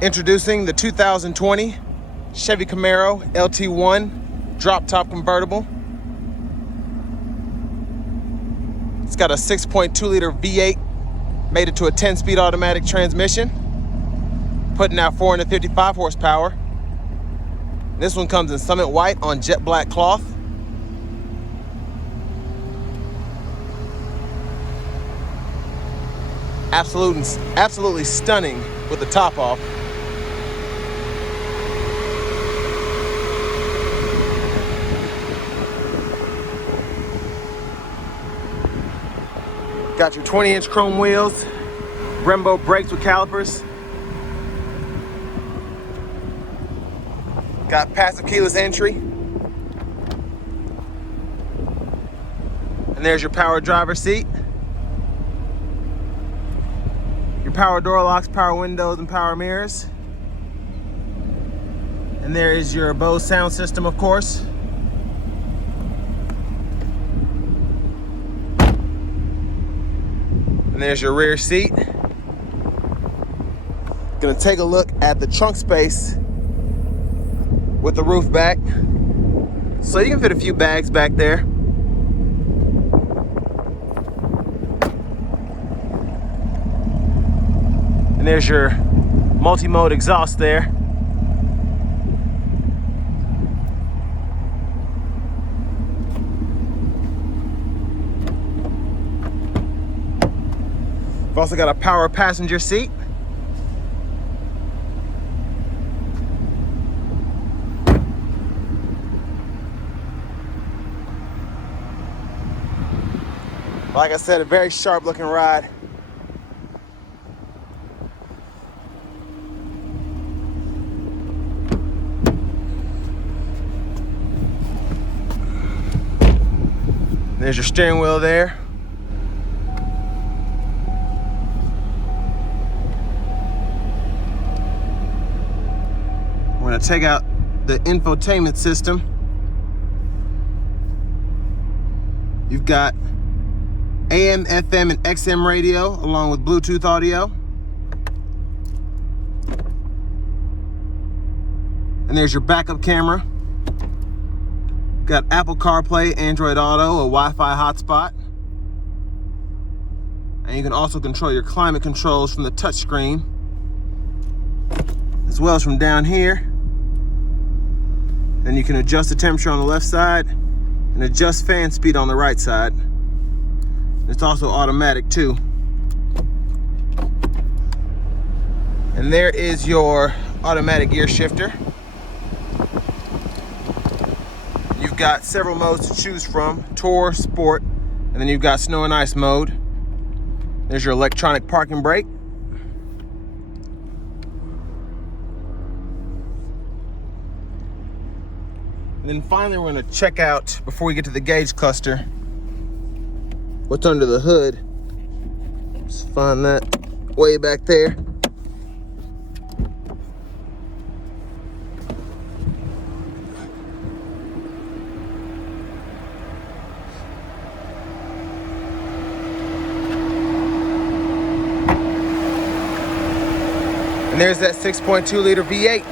Introducing the 2020 Chevy Camaro LT1 drop-top convertible. It's got a 6.2-liter V8, made it to a 10-speed automatic transmission, putting out 455 horsepower. This one comes in Summit White on jet black cloth. Absolutely stunning with the top off. Got your 20-inch chrome wheels, Brembo brakes with calipers. Got passive keyless entry. And there's your power driver seat. Your power door locks, power windows, and power mirrors. And there is your Bose sound system, of course. And there's your rear seat. Gonna take a look at the trunk space with the roof back. So you can fit a few bags back there. And there's your multi-mode exhaust there. We've also got a power passenger seat. Like I said, a very sharp looking ride. There's your steering wheel there. We're going to take out the infotainment system. You've got AM, FM, and XM radio along with Bluetooth audio. And there's your backup camera. Got Apple CarPlay, Android Auto, a Wi-Fi hotspot. And you can also control your climate controls from the touchscreen, as well as from down here. And you can adjust the temperature on the left side and adjust fan speed on the right side. It's also automatic too. And there is your automatic gear shifter. You've got several modes to choose from: Tour, Sport, and then you've got Snow and Ice mode. There's your electronic parking brake. And then finally, we're going to check out, before we get to the gauge cluster, what's under the hood. Just find that way back there. And there's that 6.2-liter V8.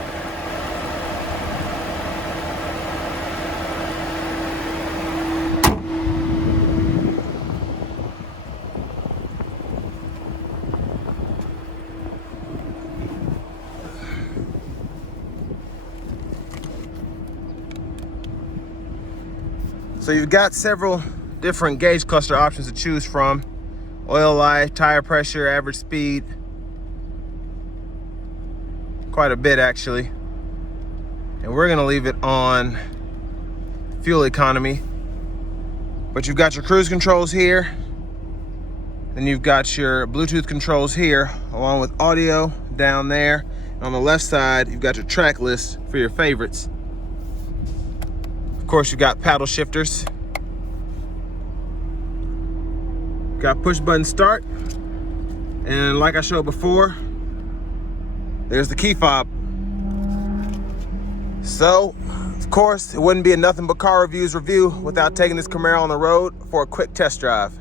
So you've got several different gauge cluster options to choose from: oil life, tire pressure, average speed. Quite a bit actually. And we're gonna leave it on fuel economy. But you've got your cruise controls here. Then you've got your Bluetooth controls here, along with audio down there. And on the left side, you've got your track list for your favorites. Of course, you've got paddle shifters. Got push button start. And like I showed before, there's the key fob. So, of course, it wouldn't be a Nothing But Car Reviews review without taking this Camaro on the road for a quick test drive.